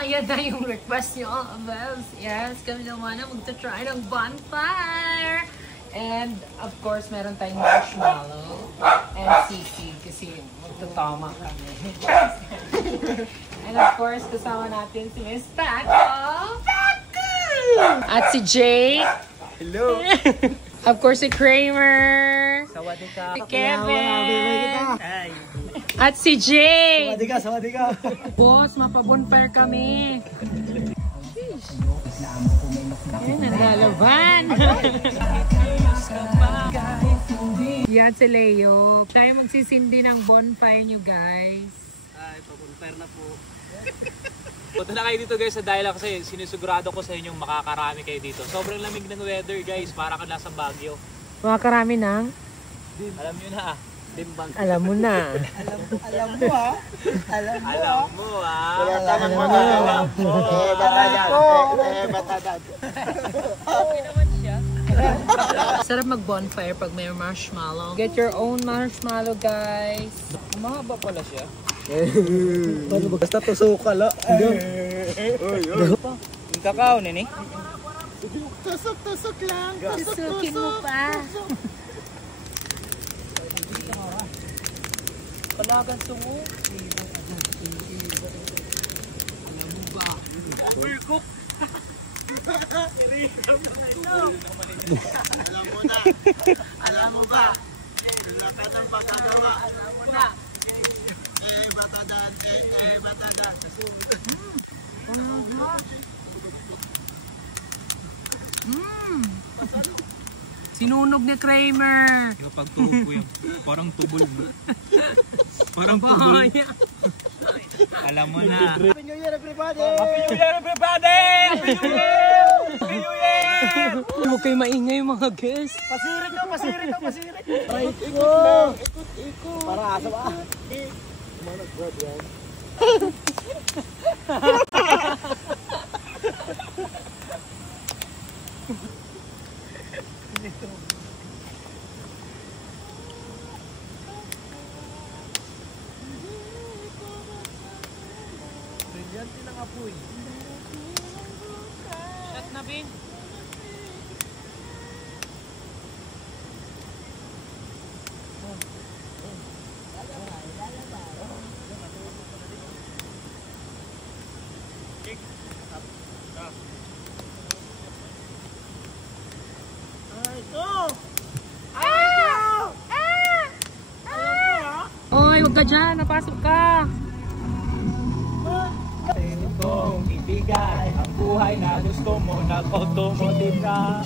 ayan na yung request nyo, Abels. Yes, kami naman na magta-try ng bonfire. And, of course, meron tayong marshmallow and sisig kasi magtatama kami. And, of course, kasama natin si Miss Paco. At si Jake. Hello. Of course, si Kramer. Sawadika. Si Kevin. At si Jay. Sawadika. Boss, mapabonfire kami. Yan, nalalaban. Yan si Leo. Tayo magsisindi ng bonfire nyo, guys. Ay, pabonfire na po. Punta na kayo dito guys sa Daila kasi sinusigurado ko sa inyong makakarami kayo dito. Sobrang lamig ng weather guys, para ka nasa Baguio. Makakarami ng? Alam nyo na Dimbang. Alam mo na. Alam mo ha? Alam mo ha? Alam mo. Batadad. Okay naman siya. Sarap mag-bonfire pag may marshmallow. Get your own marshmallow, guys. Mahaba pala siya. Basta tusok la. Yung kakao, nini? Tusok lang. Tusukin mo pa. Kalagan sungo. Alam mo ba? Overcook. Alam mo ba? Laka ng pagkagawa. Alam mo na. Batadad. Batadad. Sinunog ni Kramer. Kapag tuhog ko yan, parang tubol. Parang tubol. Alam mo na. Happy New Year everybody! Happy New Year everybody! Happy New Year! Happy New Year! Huwag kayo maingay mga guests. Pasirit to. Ikot. Para asa ba? Mana God yan. Brilyante ng apoy. Shot na, Bin. Oy, huwag ka dyan. Napasok ka. Kong ibigay ang buhay na gusto mo, nag-automotive na.